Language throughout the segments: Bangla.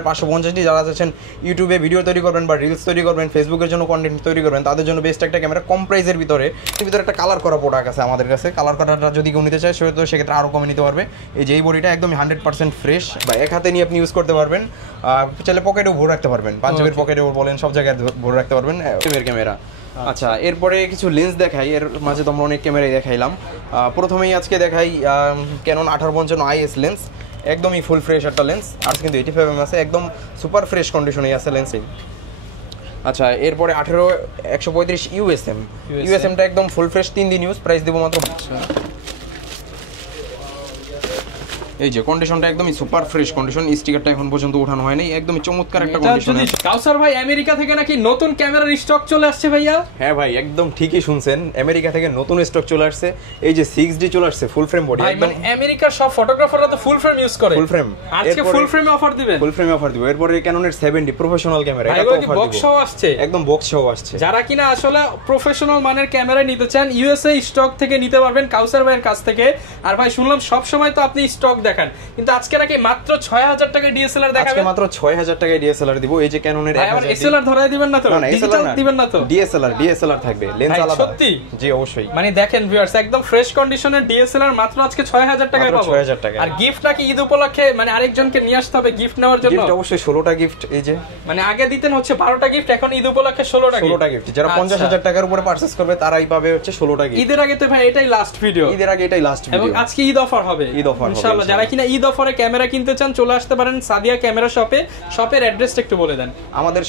550 যারা আছেন ইউটিউবে ভিডিও তৈরি করবেন বা রিলস তৈরি করবেন, ফেসবুকের জন্য কন্টেন্ট তৈরি করবেন, তাদের জন্য বেস্ট একটা ক্যামেরা কম প্রাইসের ভিতরে একটা কালার করা প্রোডাক্ট আছে আমাদের কাছে। কালার করাটা যদি কেউ নিতে চায় তো সেক্ষেত্রে আরও কমে নিতে পারবে। এই যে এই বডিটা একদম 100% ফ্রেশ বা এক হাতে নিয়ে আপনি ইউজ করতে পারবেন, চাইলে পকেটেও ভরে রাখতে পারবেন, পাঞ্জাবের পকেটেও বলেন, সব জায়গায় ভরে রাখতে পারবেন ক্যামেরা। আচ্ছা, এরপরে কিছু লেন্স দেখাই। এর মাঝে তো আমরা অনেক ক্যামেরাই দেখাইলাম। প্রথমেই আজকে দেখাই ক্যানন 1855 IS লেন্স, একদমই ফুল ফ্রেশ একটা লেন্স। আর কিন্তু 85mm আছে, একদম সুপার ফ্রেশ কন্ডিশনেই আছে লেন্সই। আচ্ছা, এরপরে 18135 ইউএসএমটা একদম ফুল ফ্রেশ, 3 দিন ইউজ, প্রাইস দেবো মাত্র। এই যে কন্ডিশনটা একদমই সুপার ফ্রেশ কন্ডিশন, স্টিকারটা এখন পর্যন্ত ওঠানো হয়নি, একদমই চমৎকার একটা কন্ডিশন। কাউসার ভাই, আমেরিকা থেকে নাকি নতুন ক্যামেরার স্টক চলে আসছে ভাইয়া? হ্যাঁ ভাই, একদম ঠিকই শুনছেন, আমেরিকা থেকে নতুন স্টক চলে আসছে। এই যে 6D চলে আসছে, ফুল ফ্রেম বডি। মানে আমেরিকার সব ফটোগ্রাফাররা তো ফুল ফ্রেম ইউজ করে। ফুল ফ্রেম আজকে ফুল ফ্রেমে অফার দিবেন? ফুল ফ্রেমে অফার দিব। এরপরে ক্যাননের 70 প্রফেশনাল ক্যামেরা, এটা তো অফার দিব। বক্স সহ আসছে, একদম বক্স সহ আসছে। যারা কিনা আসলে প্রফেশনাল মানের ক্যামেরা নিতে চান, ইউএসএ স্টক থেকে নিতে পারবেন কাউসার ভাইয়ের কাছ থেকে। আর ভাই শুনলাম সব সময় তো আপনি স্টক দেখান, কিন্তু আজকে নাকি মাত্র 6000 টাকায় ডিএসএলআর দেখাবেন? আজকে মাত্র 6000 টাকায় ডিএসএলআর দিব। এই যে ক্যাননের 1000 এসএলআর ধরাই দিবেন না তো? ডিজিটাল দিবেন না তো? ডিএসএলআর থাকবে, লেন্স আলাদা। সত্যি? জি অবশ্যই। মানে দেখেন ভিউয়ার্স, একদম ফ্রেশ কন্ডিশনের ডিএসএলআর মাত্র আজকে 6000 টাকায় পাবো। 6000 টাকা। আর গিফট নাকি ঈদ উপলক্ষে, মানে আরেকজনকে নিয়ে আসতে হবে গিফট নেওয়ার জন্য? গিফট অবশ্যই 16টা গিফট। এই যে মানে আগে দিতেন হচ্ছে 12টা গিফট, এখন ঈদ উপলক্ষে 16টা গিফট। যারা 50000 টাকার উপরে পারচেজ করবে তারাই পাবে হচ্ছে 16টা গিফট। ঈদের আগে তো ভাই এটাই লাস্ট ভিডিও। ঈদের আগে এটাই লাস্ট ভিডিও, এবং আজকে ঈদ অফার হবে। ঈদ অফার হবে ইনশাআল্লাহ। যারা কিনা ঈদ অফারে ক্যামেরা কিনতে চান চলে আসতে পারেন সাদিয়া ক্যামেরা শপে। শপের অ্যাড্রেসটা একটু বলে দেন। আমাদের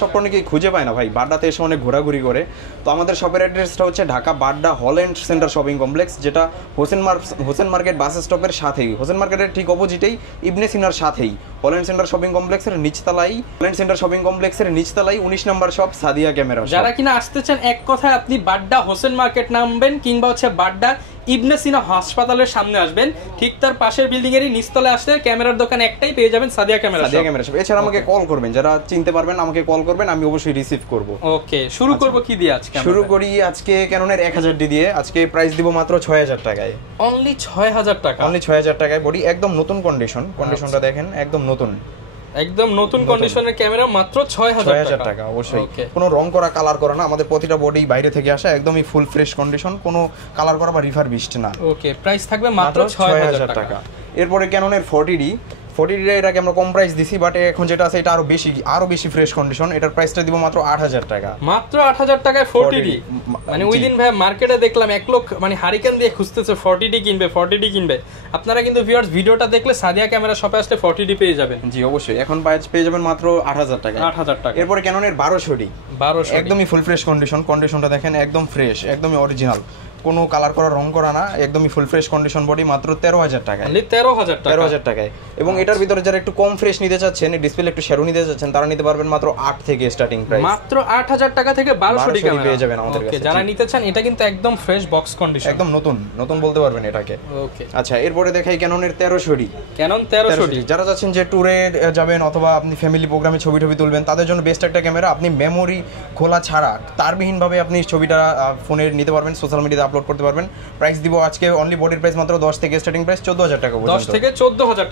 শপটা অনেকেই খুঁজে পায় না ভাই, বাড্ডাতে এসে অনেক ঘোরাঘুরি করে। তো আমাদের শপের অ্যাড্রেসটা হচ্ছে Dhaka Badda Holland centre shopping complex, যেটা হোসেন মার্কেট বাস স্টপের সাথেই, হোসেন মার্কেটের ঠিক অপোজিটেই, ইবনে সিনার সাথেই, হল্যান্ড সেন্টার শপিং কমপ্লেক্সের নিচতলায়, 19 নম্বর শপ সাদিয়া ক্যামেরা। যারা কিনা আসতে চান, এক কথায় আপনি বাড্ডা হোসেন মার্কেট নামবেন, কিংবা হচ্ছে বাড্ডা ইবনে সিনা হাসপাতালের সামনে আসবেন, ঠিক তার পাশের বিল্ডিং এরই নিচতলে আসলে ক্যামেরার দোকান একটাই পেয়ে যাবেন, সাদিয়া ক্যামেরা শপ। এছাড়া আমাকে কল করবেন, যারা চিনতে পারবেন আমাকে কল করবেন, আমি অবশ্যই রিসিভ করব। ওকে, শুরু করব কি দিয়ে আজকে? শুরু করি আজকে ক্যাননের 1000D দিয়ে। আজকে প্রাইস দিব মাত্র 6000 টাকায়। অনলি 6000 টাকা? অনলি 6000 টাকায় বডি, একদম নতুন কন্ডিশনটা দেখেন, একদম নতুন কন্ডিশনের ক্যামেরা, মাত্র 6000 টাকা। অবশ্যই কোনো রং করা, কালার করা না, আমাদের প্রতিটা বডি বাইরে থেকে আসা, একদমই ফুল ফ্রেশ কন্ডিশন, কোনো কালার করা বা রিফারবিশড না। ওকে, প্রাইস থাকবে মাত্র 6000 টাকা। এরপরে ক্যাননের 40D এটাকে আমরা কম প্রাইস দিছি, বাট এখন যেটা আছে এটা আরো বেশি ফ্রেশ কন্ডিশন। এটার প্রাইসটা দিব মাত্র 8000 টাকা। মাত্র 8000 টাকায় 40D? মানে ওই দিন ভাই মার্কেটে দেখলাম 1 লক্ষ মানে হারিকেন দিয়ে খুঁজতেছে 40D কিনবে। আপনারা কিন্তু ভিউয়ার্স ভিডিওটা দেখলে সাদিয়া ক্যামেরা শপে আসলে 40D পেয়ে যাবেন। জি অবশ্যই, এখন পেয়ে যাবেন মাত্র 8000 টাকা। 8000 টাকা। এরপরে ক্যাননের 1200D একদমই ফুল ফ্রেশ কন্ডিশনটা দেখেন, একদম ফ্রেশ, একদমই অরিজিনাল, কোনো কালার করা, রং করা না, একদমই ফুল ফ্রেশ কন্ডিশন বডি, মাত্র 13000 টাকায়। 13000 টাকায়। এবং এটার ভিতরে যারা একটু কম ফ্রেশ নিতে চাচ্ছেন, ডিসপ্লে একটু শ্যাডো নিতে চাচ্ছেন, তারা নিতে পারবেন মাত্র 8 থেকে স্টার্টিং প্রাইস। মাত্র 8000 টাকা থেকে 1200D ক্যামেরা পেয়ে যাবেন আমাদের কাছে। যারা নিতে চান, এটা কিন্তু একদম ফ্রেশ বক্স কন্ডিশন, একদম নতুন বলতে পারবেন এটাকে। ওকে, আচ্ছা, এরপরে দেখাই ক্যাননের 1300D। ক্যানন 1300D যারা চাচ্ছেন যে ট্যুরে যাবেন অথবা আপনি ফ্যামিলি প্রোগ্রামে ছবি তুলবেন, তাদের জন্য বেস্ট একটা ক্যামেরা। আপনি মেমোরি খোলা ছাড়া তারবিহীন ভাবে আপনি ছবিটা ফোনে নিতে পারবেন, সোশ্যাল মিডিয়াতে আপলোড করতে পারবেন। প্রাইস দিব আজকে অনলি বডির প্রাইস মাত্র 10 থেকে স্টার্টিং প্রাইস 14000 টাকা পর্যন্ত। 10 থেকে 14000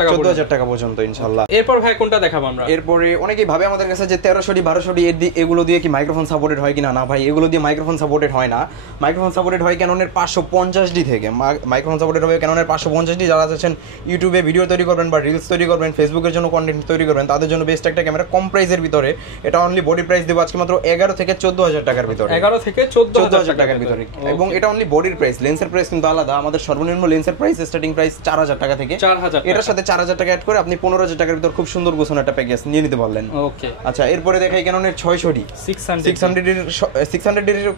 টাকা পর্যন্ত ইনশাআল্লাহ। এরপর ভাই কোনটা দেখাবো আমরা? এরপরে অনেকেই ভাবে আমাদের কাছে যে 1300D 1200D এগুলো দিয়ে কি মাইক্রোফোন সাপোর্টেড হয় কিনা। না ভাই, এগুলো দিয়ে মাইক্রোফোন সাপোর্টেড হয় না। মাইক্রোফোন সাপোর্টেড হয় ক্যাননের 550D থেকে। মাইক্রোফোন সাপোর্টেড হবে ক্যাননের 550D। যারা আছেন ইউটিউবে ভিডিও তৈরি করবেন বা রিলস তৈরি করবেন, ফেসবুকের জন্য কন্টেন্ট তৈরি করবেন, তাদের জন্য বেস্ট একটা ক্যামেরা কম প্রাইসের ভিতরে। এটা অনলি বডি প্রাইস দেবো আজকে মাত্র 11 থেকে 14000 টাকার ভিতরে। 11 থেকে 14000 টাকার ভিতরে। এবং এটা অনলি বডির প্রাইস, লেন্সের প্রাইস কিন্তু আলাদা। আমাদের সর্বনিম্ন লেন্সের প্রাইস স্টার্টিং প্রাইস 4000 টাকা থেকে। 4000, এটার সাথে 4000 টাকা অ্যাড করে আপনি 15000 টাকার ভিতর খুব সুন্দর গোছানো একটা প্যাকেজ নিয়ে নিতে পারলেন। ওকে, আচ্ছা, এরপরে দেখাই ক্যাননের 600D 600D এর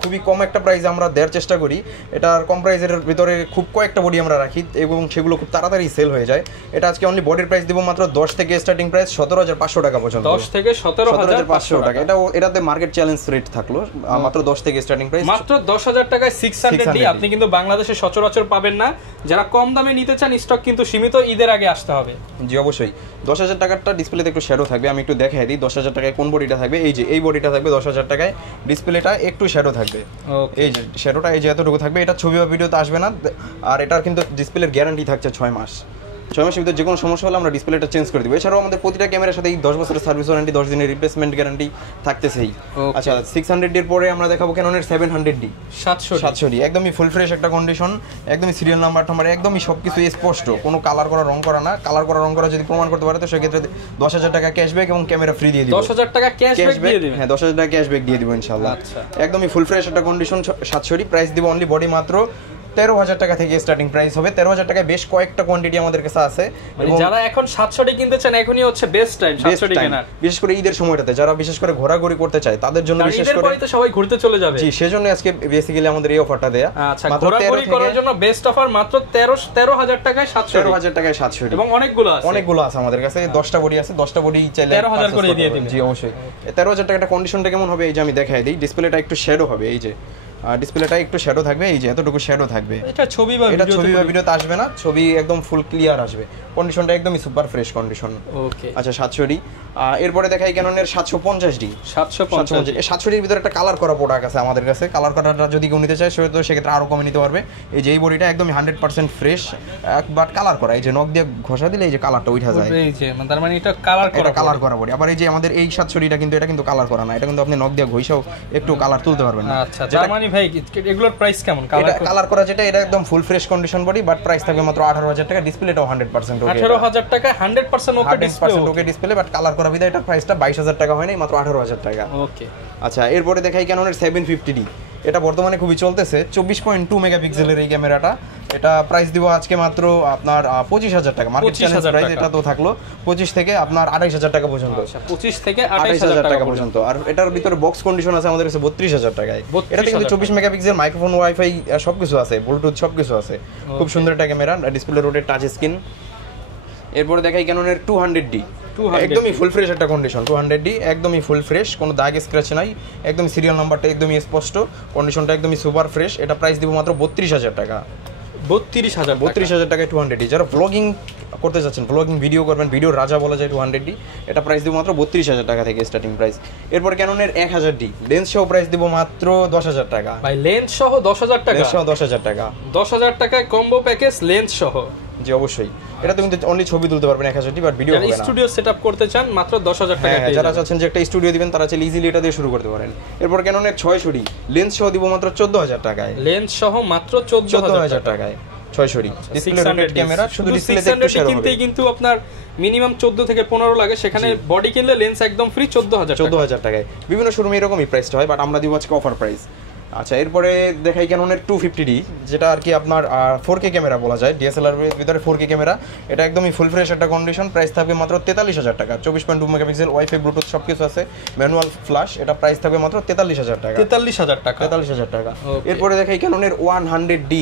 খুবই কম একটা প্রাইস আমরা দেওয়ার চেষ্টা করি। এটার কম প্রাইসের ভিতরে খুব কয়েকটা বডি আমরা রাখি এবং সেগুলো খুব তাড়াতাড়ি সেল হয়ে যায়। এটা আজকে অনলি বডির প্রাইস দিব মাত্র 10 থেকে স্টার্টিং প্রাইস 17500 টাকা পর্যন্ত। 10 থেকে 17500 টাকা। এটাতে মার্কেট চ্যালেঞ্জ রেট থাকলো, মাত্র 10 থেকে স্টার্টিং প্রাইস। মাত্র 10000 টাকায় 600D আপনি কিন্তু বাংলাদেশে সচরাচর পাবেন না। যারা কম দামে নিতে চান, স্টক কিন্তু সীমিত, ঈদের আগে আসতে হবে। জি অবশ্যই। 10000 টাকারটা ডিসপ্লেতে একটু শ্যাডো থাকবে, আমি একটু দেখাই দিই 10000 টাকায় কোন বডিটা থাকবে। এই যে এই বডিটা থাকবে 10000 টাকায়, ডিসপ্লেটা একটু শ্যাডো থাকবে। এই যে শ্যাডোটা এই যে এতটুকু থাকবে। এটা ছবি বা ভিডিওতে আসবে না। আর এটার কিন্তু ডিসপ্লের গ্যারান্টি থাকছে 6 মাস। 6 মাসের ভিতরে যে কোনো সমস্যা হলে আমরা ডিসপ্লেটা চেঞ্জ করে দিব। এছাড়াও আমাদের প্রতিটা ক্যামেরার সাথে 10 বছরের সার্ভিস ওয়ারেন্টি, 10 দিনের রিপ্লেসমেন্ট গ্যারান্টি থাকতেছেই। আচ্ছা 600 এর পরে আমরা দেখাবো ক্যাননের 700D 700D একদমই ফুল ফ্রেশ একটা কন্ডিশন, একদমই সিরিয়াল নাম্বার একদমই সবকিছু স্পষ্ট, কোনো কালার করা রং করা না। কালার করা রং করা যদি প্রমাণ করতে পারে তো সেক্ষেত্রে 10,000 টাকা ক্যাশব্যাক এবং ক্যামেরা ফ্রি দিয়ে দিব। 10,000 টাকা ক্যাশব্যাক দিয়ে দিবেন? হ্যাঁ 10,000 টাকা ক্যাশব্যাক দিয়ে দিব ইনশাআল্লাহ। একদমই ফুল ফ্রেশ একটা কন্ডিশন 700D প্রাইস দিব অনলি বডি মাত্র 13,000 টাকা থেকে স্টার্টিং প্রাইস হবে। 13,000 টাকায় বেশ কয়েকটা কোয়ান্টিটি আমাদের কাছে আছে। যারা এখন 700D কিনতে চান এখনই হচ্ছে বেস্ট টাইম 700D কেনার, বিশেষ করে ঈদের সময়টাতে যারা বিশেষ করে ঘোরাঘুরি করতে চায় তাদের জন্য, বিশেষ করে ঈদের পরে তো সবাই ঘুরতে চলে যাবে। জি সেজন্য আজকে বেসিক্যালি আমাদের এই অফারটা দেয়া। আচ্ছা ঘোরাঘুরি করার জন্য বেস্ট অফার মাত্র 13,000 টাকায় 13,000 টাকায় 700D এবং অনেকগুলো আছে আমাদের কাছে। 10টা বডি আছে, 10টা বডি চাইলে 13,000 করে দিয়ে দিবেন। জি অবশ্যই। 13,000 টাকাটা কন্ডিশনটা কেমন হবে এই যে আমি দেখাই দিই। ডিসপ্লেটা একটু শ্যাডো হবে, এই যে ডিসপ্লেটা একটু শ্যাডো থাকবে, এই যে এতটুকু শ্যাডো থাকবে। এটা ছবি বা ভিডিওতে আসবে না, ছবি একদম ফুল ক্লিয়ার আসবে। কন্ডিশনটা একদমই সুপার ফ্রেশ কন্ডিশন। ওকে আচ্ছা 700D। এরপরে দেখাই ক্যাননের 750D 750D এর ভিতরে একটা কালার করা প্রোডাক্ট আছে আমাদের কাছে। কালার করাটা যদি কেউ নিতে চায় তো সেক্ষেত্রে আরো কমে নিতে পারবে। এই যে এই বডিটা একদমই 100% ফ্রেশ বাট কালার করা, এই যে নখ দিয়ে ঘষা দিলে এই যে কালারটা উঠা যায়, এই যে তার মানে এটা কালার করা বডি। আবার এই যে আমাদের এই 700Dটা কিন্তু এটা কিন্তু কালার করা না, এটা কিন্তু আপনি নখ দিয়ে ঘষাও একটু কালার তুলতে পারবেন না। আচ্ছা তার মানে ভাই এগুলোর প্রাইস কেমন? কালার করা যেটা এটা একদম full fresh condition body but price থাকবে মাত্র 18,000 টাকা। ডিসপ্লেটাও 100% ওকে, 18,000 টাকা 100% ওকে ডিসপ্লে বাট কালার করা বিদায় এটা প্রাইসটা 22,000 টাকা হয় নাই, মাত্র 18,000 টাকা। ওকে আচ্ছা এরপরে দেখাই ক্যাননের 750D। এটা বর্তমানে খুবই চলতেছে, 24.2 মেগাপিক্সেলের এই ক্যামেরাটা। এটা প্রাইস দিব আজকে মাত্র আপনার 25,000 টাকা। মার্কেট চ্যালেঞ্জ প্রাইস এটা তো থাকলো 25 থেকে আপনার 28,000 টাকা পর্যন্ত। আচ্ছা 25 থেকে 28,000 টাকা পর্যন্ত। আর এটার ভিতরে বক্স কন্ডিশন আছে আমাদের কাছে 32,000 টাকায়। এটাতে কিন্তু 24 মেগাপিক্সেল মাইক্রোফোন, ওয়াইফাই সবকিছু আছে, ব্লুটুথ সবকিছু আছে। খুব সুন্দর একটা ক্যামেরা, ডিসপ্লে রোটেড টাচ স্ক্রিন। এরপরে দেখাই ক্যাননের 200D একদমই ফুল ফ্রেশ একটা কন্ডিশন। 200D একদমই ফুল ফ্রেশ, কোনো দাগ স্ক্র্যাচ নাই, একদম সিরিয়াল নাম্বারটা একদমই স্পষ্ট, কন্ডিশনটা একদমই সুপার ফ্রেশ। এটা প্রাইস দিব মাত্র 32,000 টাকা। 32,000 টাকায় 200D। যারা ব্লগিং করতে চাচ্ছেন, ব্লগিং ভিডিও করবেন, ভিডিও রাজা বলা যায় 200D, এটা প্রাইস দিব মাত্র 32,000 টাকা থেকে স্টার্টিং প্রাইস। এরপর ক্যাননের 1000D লেন্স সহ প্রাইস দিব মাত্র 10,000 টাকা। ভাই লেন্স সহ 10,000 টাকা? লেন্স সহ 10,000 টাকা। 10,000 টাকায় কম্বো প্যাকেজ লেন্স সহ। জি অবশ্যই। এটা তো কিন্তু অনলি ছবি তুলতে পারবেন 1000D বাট ভিডিও হবে না। স্টুডিও সেটআপ করতে চান মাত্র 10,000 টাকা। যারা চাচ্ছেন যে একটা স্টুডিও দিবেন তারা চাইলে ইজিলি এটা দিয়ে শুরু করতে পারেন। এরপর ক্যাননের 600D লেন্স সহ দিব মাত্র 14,000 টাকায়। লেন্স সহ মাত্র 14,000 টাকায় 600D ডিসপ্লে রোটেড ক্যামেরা। শুধু ডিসপ্লেতে একটু শেয়ার হবে কিন্তু আপনার মিনিমাম 14 থেকে 15 লাগে, সেখানে বডি কিনলে লেন্স একদম ফ্রি 14,000 টাকায়। বিভিন্ন শোরুমে এরকমই প্রাইসটা হয় বাট আমরা দিব আজকে অফার প্রাইস। আচ্ছা এরপরে দেখাই ক্যাননের 250D যেটা আর কি আপনার 4K ক্যামেরা বলা যায়, ডিএসএলআর এর ভিতরে 4K ক্যামেরা। এটা একদমই ফুল ফ্রেশ একটা কন্ডিশন, প্রাইস থাকবে মাত্র 43,000 টাকা। 24.2 মেগাপিক্সেল, ওয়াইফাই, ব্লুটুথ সবকিছু আছে, ম্যানুয়াল ফ্ল্যাশ। এটা প্রাইস থাকবে মাত্র 43,000 টাকা। 43,000 টাকা। এরপরে দেখাই ক্যাননের 100D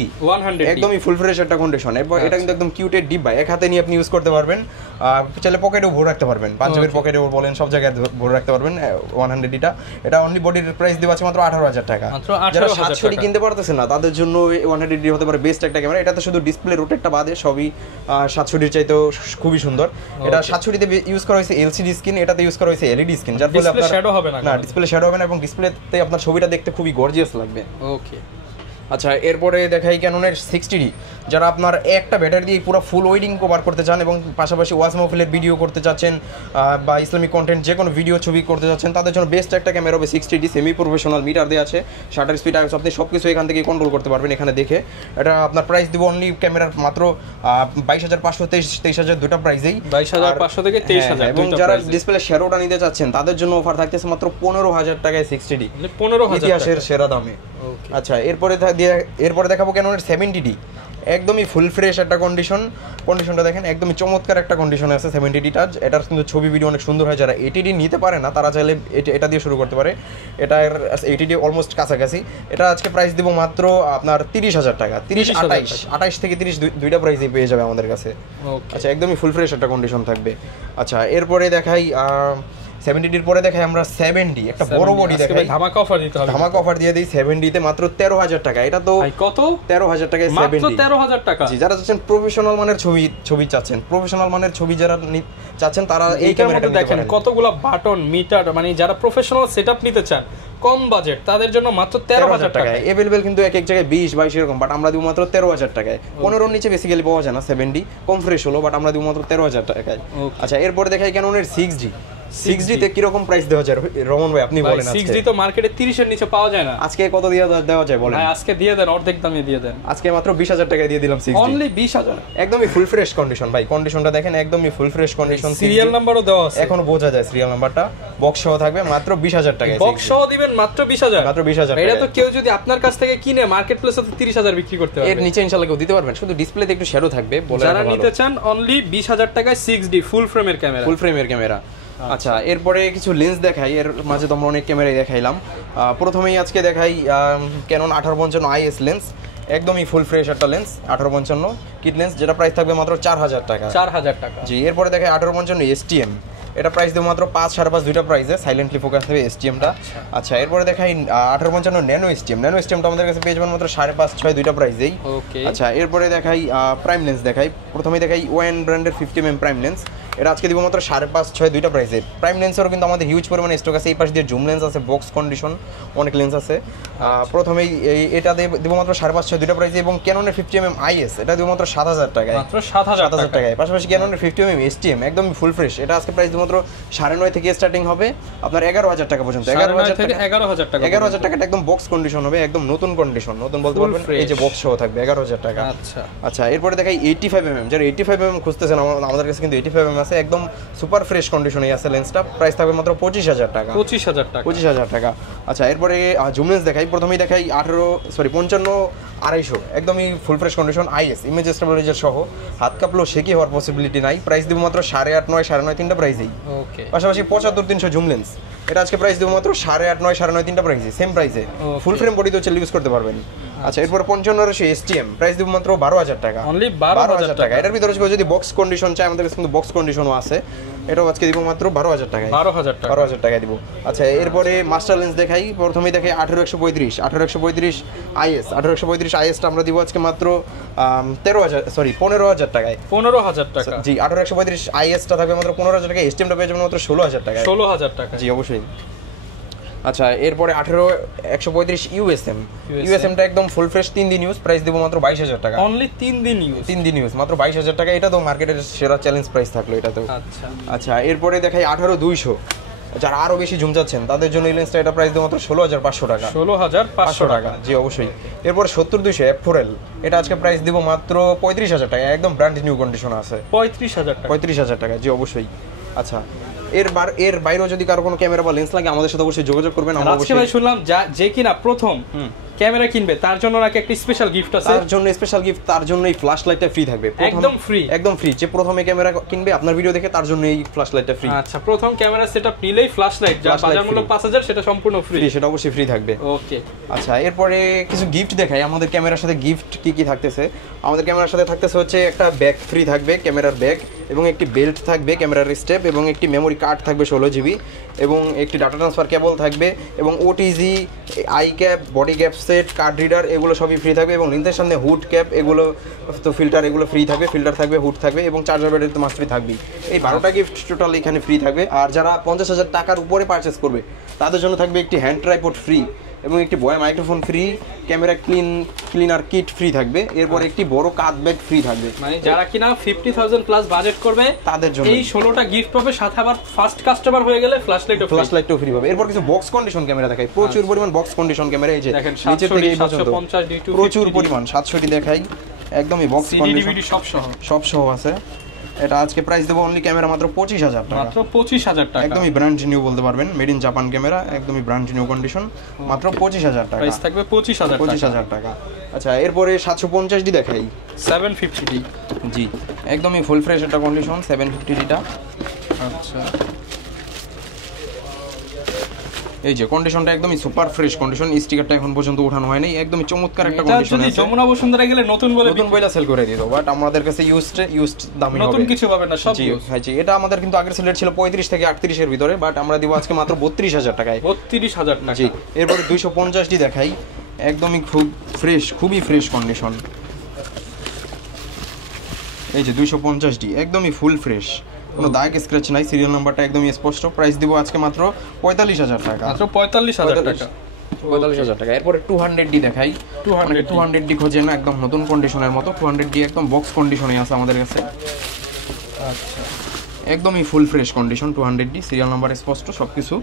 একদমই ফুল ফ্রেশ একটা কন্ডিশন। এরপর এটা কিন্তু একদম কিউটেড ডিব্বা, এক হাতে নিয়ে আপনি ইউজ করতে পারবেন, চাইলে পকেটেও ভরে রাখতে পারবেন, পাঞ্জাবের পকেটেও বলেন, সব জায়গায় ভরে রাখতে পারবেন 100Dটা। এটা অনলি বডির প্রাইস দেওয়া আছে মাত্র 18,000 টাকা। যারা 700D কিনতে পারতেছে না তাদের জন্য 100D হতে পারে বেস্ট একটা ক্যামেরা। এটাতে শুধু ডিসপ্লে রোটেটটা বাদে সবই 700D চাইতেও খুবই সুন্দর। এটা 700D তে ইউজ করা হয়েছে এলসিডি স্ক্রিন, এটাতে ইউজ করা হয়েছে এলইডি স্ক্রিন, যার ফলে আপনার শ্যাডো হবে না, ডিসপ্লে শ্যাডো হবে না এবং ডিসপ্লেতে আপনার ছবিটা দেখতে খুবই গর্জিয়াস লাগবে। ওকে আচ্ছা এরপরে দেখাই ক্যাননের 60D যারা আপনার একটা ব্যাটারি দিয়ে পুরো ফুল ওয়েডিং কভার করতে চান এবং পাশাপাশি ওয়াজ মাহফিলের ভিডিও করতে চাচ্ছেন বা ইসলামিক কন্টেন্ট যে কোনো ভিডিও ছবি করতে চাচ্ছেন তাদের জন্য বেস্ট একটা ক্যামেরা হবে 60D। সেমি প্রফেশনাল মিটার দেওয়া আছে, শাটার স্পিড আপনি সব কিছু এখান থেকে কন্ট্রোল করতে পারবেন এখানে দেখে। এটা আপনার প্রাইস দিব অনলি ক্যামেরার মাত্র 22,500 23,000 দুটো প্রাইসেই, 22,500 থেকে 23,000। এবং যারা ডিসপ্লে শ্যাডোটা নিতে চাচ্ছেন তাদের জন্য অফার থাকতেছে মাত্র 15,000 টাকায় 60D, 15,000 ইতিহাসের সেরা দামে। আচ্ছা এরপরে দেখাবো ক্যাননের 70D একদমই ফুল ফ্রেশ একটা কন্ডিশনটা দেখেন, একদমই চমৎকার একটা কন্ডিশনে আছে 70D টাচ। এটার কিন্তু ছবি ভিডিও অনেক সুন্দর হয়। যারা 80D নিতে পারে না তারা চাইলে এটা দিয়ে শুরু করতে পারে। এটার 80D অলমোস্ট কাছাকাছি। এটা আজকে প্রাইস দিব মাত্র আপনার 30,000 টাকা। 28 থেকে 30 দুইটা প্রাইসই পেয়ে যাবে আমাদের কাছে। আচ্ছা একদমই ফুল ফ্রেশ একটা কন্ডিশন থাকবে। আচ্ছা এরপরে দেখাই 70D পরে দেখাই আমরা 7D একটা বড় বডি দেখাই, ধামাকা অফার দিতে হবে, ধামাকা অফার দিয়ে দেই 7D তে মাত্র 13,000 টাকা। এটা তো কত? 13,000 টাকায় 7D, মাত্র 13,000 টাকা। জি যারা চাচ্ছেন প্রফেশনাল মানের ছবি চাচ্ছেন, প্রফেশনাল মানের ছবি যারা চাচ্ছেন তারা এই ক্যামেরাটা দেখেন কতগুলো বাটন মিটার, মানে যারা প্রফেশনাল সেটআপ নিতে চান কম বাজেট তাদের জন্য মাত্র 13,000 টাকায় अवेलेबल, কিন্তু এক এক জায়গায় 20-22 এরকম, বাট আমরা দিব মাত্র 13,000 টাকায়। 15 নিচে বেসিক্যালি পাওয়া যায় না, 70 কম ফ্রেশ হলো, বাট আমরা দিব মাত্র 13,000 টাকায়। আচ্ছা এরপরে দেখাই ক্যাননের 6D তে কি রকম প্রাইস দেওয়া যায় রমন ভাই, আপনি বলেন। 6D তো মার্কেটে 30 এর নিচে পাওয়া যায় না, আজকে কত দিয়ে দেওয়া যায় বলেন? ভাই আজকে দিয়ে দেন, অর্ধেক দামে দিয়ে দেন। আজকে মাত্র 20,000 টাকায় দিয়ে দিলাম 6D, অনলি 20,000, একদমই ফুল ফ্রেশ কন্ডিশন ভাই। কন্ডিশনটা দেখেন, একদমই ফুল ফ্রেশ কন্ডিশন, সিরিয়াল নাম্বারও দেওয়া আছে, এখনো বোঝা যায় সিরিয়াল নাম্বারটা। বক্স সহ থাকবে মাত্র 20,000 টাকায়। বক্স সহ দিবেন মাত্র 20,000, মাত্র 20,000। এটা তো কেউ যদি আপনার কাছ থেকে কিনে মার্কেট প্লেসে তো 30,000 বিক্রি করতে পারবে। এর নিচে ইনশাআল্লাহ কেউ দিতে পারবেন, শুধু ডিসপ্লেতে একটু শ্যাডো থাকবে। যারা নিতে চান অনলি 20,000 টাকায় 6D ফুল ফ্রেমের ক্যামেরা, ফুল ফ্রেমের ক্যামেরা। আচ্ছা এরপরে কিছু লেন্স দেখাই, এর মাঝে তো আমরা অনেক ক্যামেরাই দেখাইলাম। প্রথমেই আজকে দেখাই ক্যানন 1855 IS লেন্স, একদমই ফুল ফ্রেশ একটা লেন্স, 1855 কিট লেন্স, যেটা প্রাইস থাকবে মাত্র 4,000 টাকা। 4,000 টাকা। জি এরপরে দেখাই 1855 STM, এটা প্রাইস দেবো মাত্র 5-5.5 দুইটা প্রাইসে, সাইলেন্টলি ফোকাস হবে STMটা। আচ্ছা এরপরে দেখাই 1855 ন্যানো STMটা আমাদের কাছে পেয়ে যাবেন মাত্র 5.5-6 দুইটা প্রাইসেই। আচ্ছা এরপরে দেখাই প্রাইম লেন্স দেখাই, প্রথমেই দেখাই ওয়ান ব্র্যান্ডের 50mm প্রাইম লেন্স, এটা আজকে দিব মাত্র 5.5-6 দুইটা প্রাইসে। প্রাইম লেন্সেরও কিন্তু আমাদের হিউজ পরিমাণে স্টক আছে, এই পাশ দিয়ে জুম লেন্স আছে, বক্স কন্ডিশন অনেক লেন্স আছে। প্রথমেই এটা দিব মাত্র 5.5-6 দুইটা প্রাইসে, এবং ক্যাননের 50mm IS এটা দিব মাত্র 7,000 টাকায়, মাত্র 7,000 টাকায়। পাশাপাশি ক্যাননের 50mm STM একদম ফুল ফ্রেশ, এটা আজকে প্রাইস দিব মাত্র 9.5 থেকে স্টার্টিং হবে আপনার 11,000 টাকা পর্যন্ত। 11,000 থেকে 11,000 টাকা, 11,000 টাকাটা একদম বক্স কন্ডিশন হবে, একদম নতুন কন্ডিশন, নতুন বলতে পারবেন, এই যে বক্স সহ থাকবে 11,000 টাকা। আচ্ছা আচ্ছা এরপরে দেখাই 85mm, যারা 85mm খুঁজতেছেন আমাদের কাছে কিন্তু 85mm আছে, একদম সুপার ফ্রেশ কন্ডিশনেই আছে লেন্সটা, প্রাইস থাকবে মাত্র 25,000 টাকা। 25,000 টাকা। আচ্ছা এরপরে জুম লেন্স দেখাই, প্রথমেই দেখাই 55-250 একদমই full fresh condition IS, image stabiliser সহ, হাত কাঁপলেও শেকি হওয়ার পসিবিলিটি নাই, প্রাইস দিব মাত্র 8.5-9 তিনটা প্রাইসেই। ওকে পাশাপাশি 75-300 জুম লেন্স, এটা আজকে প্রাইস দেবো মাত্র 8.5-9 তিনটা প্রাইসে, সেম প্রাইসে, ফুল ফ্রেম বডি তো ইউজ করতে পারবেন। আচ্ছা এরপর 55 STM প্রাইস দেবো মাত্র 12,000 টাকা, অনলি 12,000 টাকা। এটার ভিতরে যদি বক্স কন্ডিশন চাই আমাদের কাছে কিন্তু বক্স কন্ডিশনও আছে, এটাও আজকে দিব মাত্র 12,000 টাকায়, 12,000 টাকায় দিব। আচ্ছা এরপরে মাস্টার লেন্স দেখাই, প্রথমেই দেখাই 18-135 IS টা আমরা দিব আজকে মাত্র 15,000 টাকায়। 15,000 টাকা, জি 18-135 IS টা থাকবে মাত্র 15,000 টাকা, STM টা পেয়ে যাবেন মাত্র 16,000 টাকায়। 16,000 টাকা, জি অবশ্যই। আচ্ছা এরপরে 18-135 USM টা একদম ফুল ফ্রেশ 3 দিন ইউজ, প্রাইস দেবো মাত্র 22,000 টাকা, অনলি 3 দিন ইউজ মাত্র 22,000 টাকা, এটা তো মার্কেটের সেরা চ্যালেঞ্জ প্রাইস থাকলো এটা তো। আচ্ছা আচ্ছা এরপরে দেখাই 18-200, যারা আরো বেশি জুম চাচ্ছেন তাদের জন্য এই লেন্সটা, এটা প্রাইস দেবো মাত্র 16,500 টাকা, 16,500 টাকা। জি অবশ্যই। এরপর 70-200 F4L, এটা আজকে প্রাইস দিব মাত্র 35,000 টাকা, একদম ব্র্যান্ড নিউ কন্ডিশন আছে, 35,000 টাকা, জি অবশ্যই। আচ্ছা এর বাইরেও যদি কারো কোনো ক্যামেরা বা লেন্স লাগে আমাদের সাথে অবশ্যই যোগাযোগ করবেন। আমরা আজকে ভাই শুনলাম যে কিনা প্রথম ক্যামেরা কিনবে তার জন্য নাকি একটা স্পেশাল গিফট আছে, তার জন্য স্পেশাল গিফট, তার জন্য এই ফ্ল্যাশ লাইটটা ফ্রি থাকবে, একদম ফ্রি, যে প্রথমে ক্যামেরা কিনবে আপনার ভিডিও দেখে তার জন্য এই ফ্ল্যাশ লাইটটা ফ্রি। আচ্ছা প্রথম ক্যামেরা সেটআপ নিলেই ফ্ল্যাশ লাইট, যার বাজার মূল্য 5,000 সেটা সম্পূর্ণ ফ্রি, সেটা অবশ্যই ফ্রি থাকবে। ওকে আচ্ছা এরপরে কিছু গিফট দেখাই, আমাদের ক্যামেরার সাথে গিফট কি থাকতেছে। আমাদের ক্যামেরার সাথে থাকতেছে হচ্ছে একটা ব্যাগ ফ্রি থাকবে, ক্যামেরার ব্যাগ, এবং একটি বেল্ট থাকবে, ক্যামেরার স্টেপ, এবং একটি মেমোরি কার্ড থাকবে 16 GB, এবং একটি ডাটা ট্রান্সফার কেবল থাকবে, এবং OTG, I cap, body cap set, card reader, এগুলো সবই ফ্রি থাকবে, এবং লেন্সের সামনে হুড ক্যাপ, এগুলো তো ফিল্টার, এগুলো ফ্রি থাকবে, ফিল্টার থাকবে, হুড থাকবে, এবং চার্জার ব্যাটারি তো মাস্ট ফ্রি থাকবেই। এই 12টা গিফট টোটাল এখানে ফ্রি থাকবে। আর যারা 50,000 টাকার উপরে পারচেস করবে তাদের জন্য থাকবে একটি হ্যান্ড ট্রাইপড ফ্রি, এবং একটি Boya microphone free, camera cleaner kit free থাকবে, এরপর একটি বড় কাঁধ ব্যাগ ফ্রি থাকবে। মানে যারা কিনা 50,000 প্লাস বাজেট করবে তাদের জন্য এই 16টা গিফট পাবে, সাথে আবার ফার্স্ট কাস্টমার হয়ে গেলে ফ্ল্যাশ লাইটও ফ্রি পাবে। এরপর কিছু বক্স কন্ডিশন ক্যামেরা দেখাই, প্রচুর পরিমাণ বক্স কন্ডিশন ক্যামেরা, এই যে নিচে থেকে এই পর্যন্ত প্রচুর পরিমাণ 700টি দেখাই, একদমই বক্স কন্ডিশন সব সহ আছে। এটা আজকে প্রাইস দেবো অনলি ক্যামেরা মাত্র 25,000 টাকা, মাত্র 25,000 টাকা, একদমই ব্র্যান্ড নিউ বলতে পারবেন, মেড ইন জাপান ক্যামেরা, একদমই ব্র্যান্ড নিউ কন্ডিশন, মাত্র 25,000 টাকা, প্রাইস থাকবে 25,000 টাকা। আচ্ছা এরপরে 750D দেখাই, 750D, জি একদমই ফুল ফ্রেশ একটা কন্ডিশন 750Dটা। আচ্ছা এই যে কন্ডিশনটা একদমই সুপার ফ্রেশ কন্ডিশন, স্টিকারটা এখন পর্যন্ত ওঠানো হয়নি, একদমই চমৎকার একটা কন্ডিশন আছে। যমুনা বসুন্ধরা গেলে নতুন বলে সেল করে দিত, বাট আমাদের কাছে ইউজড দামই হবে, নতুন কিছু পাবেন না, সব ইউজ। হ্যাঁ জি, এটা আমাদের কিন্তু আগের সিলেট ছিল 35 থেকে 38 এর ভিতরে, বাট আমরা দিব আজকে মাত্র 32,000 টাকায়, 32,000 টাকা। জি এরপরে 250D দেখাই, একদমই খুবই ফ্রেশ কন্ডিশন, এই যে 250D একদমই ফুল ফ্রেশ, কোনো দাগ স্ক্র্যাচ নাই, সিরিয়াল নাম্বারটা একদমই স্পষ্ট। প্রাইস দিব আজকে মাত্র 45,000 টাকা। মাত্র 45,000 টাকা। 45,000 টাকা। এরপরে 200D দেখাই। 200D খোঁজে না, একদম নতুন কন্ডিশনের মতো। 200D একদম বক্স কন্ডিশনে আছে আমাদের কাছে। আচ্ছা, একদমই full fresh condition. 200D serial number স্পষ্ট সবকিছু।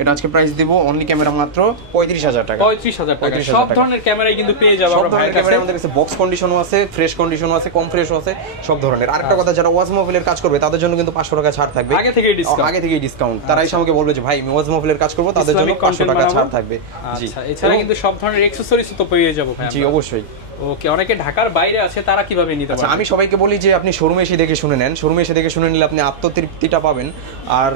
এটা আজকে প্রাইস দিব অনলি ক্যামেরা মাত্র 35,000 টাকা। 35,000 টাকা। সব ধরনের ক্যামেরাই কিন্তু পেয়ে যাবে সব ধরনের ক্যামেরা আমাদের কাছে। বক্স কন্ডিশনও আছে, ফ্রেশ কন্ডিশনও আছে, কম ফ্রেশও আছে, সব ধরনের। আরেকটা কথা, যারা ওয়াজ মাহফিলের কাজ করবে তাদের জন্য কিন্তু 500 টাকা ছাড় থাকবে। আগে থেকেই ডিসকাউন্ট। তারা এসে আমাকে বলবে যে ভাই আমি ওয়াজ মাহফিলের কাজ করব, তাদের জন্য 500 টাকা ছাড় থাকবে। জি, আচ্ছা, এছাড়া কিন্তু সব ধরনের অ্যাকসেসরিজ তো পেয়ে যাবো ভাই। জি অবশ্যই। ওকে, অনেকে ঢাকার বাইরে আছে, তারা কিভাবে নিতে পারবে? আমি সবাইকে বলি যে আপনি শোরুমে এসে দেখে শুনে নেন। শোরুমে এসে দেখে শুনে নিলে আপনি আত্মতৃপ্তিটা পাবেন, আর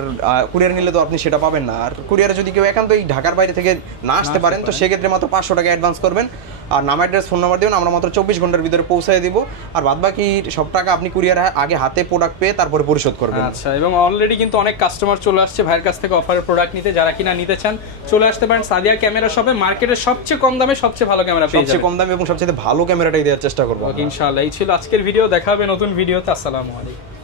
কুরিয়ার নিলে তো আপনি সেটা পাবেন না। আর কুরিয়ারে যদি কেউ একান্তই ঢাকার বাইরে থেকে না আসতে পারেন, তো সেক্ষেত্রে মাত্র 500 টাকা অ্যাডভান্স করবেন, আর নাম অ্যাড্রেস ফোন নাম্বার দিবেন, আমরা মাত্র 24 ঘন্টার ভিতরে পৌঁছায় দিব। আর বাদবাকি সব টাকা আপনি কুরিয়ার আগে হাতে প্রোডাক্ট পেয়ে তারপরে পরিশোধ করবেন। আচ্ছা, এবং অলরেডি কিন্তু অনেক কাস্টমার চলে আসছে ভাইয়ের কাছ থেকে অফারের প্রোডাক্ট নিতে। যারা কিনা নিতে চান চলে আসতে পারেন সাদিয়া ক্যামেরা শপে। মার্কেটের সবচেয়ে কম দামে সবচেয়ে ভালো ক্যামেরা পেয়ে যাবেন। সবচেয়ে কম দামে এবং সবচেয়ে ভালো ক্যামেরাটাই দেওয়ার চেষ্টা করব। ইনশাআল্লাহ। এই ছিল আজকের ভিডিও। দেখা হবে নতুন ভিডিওতে। আসসালামু আলাইকুম।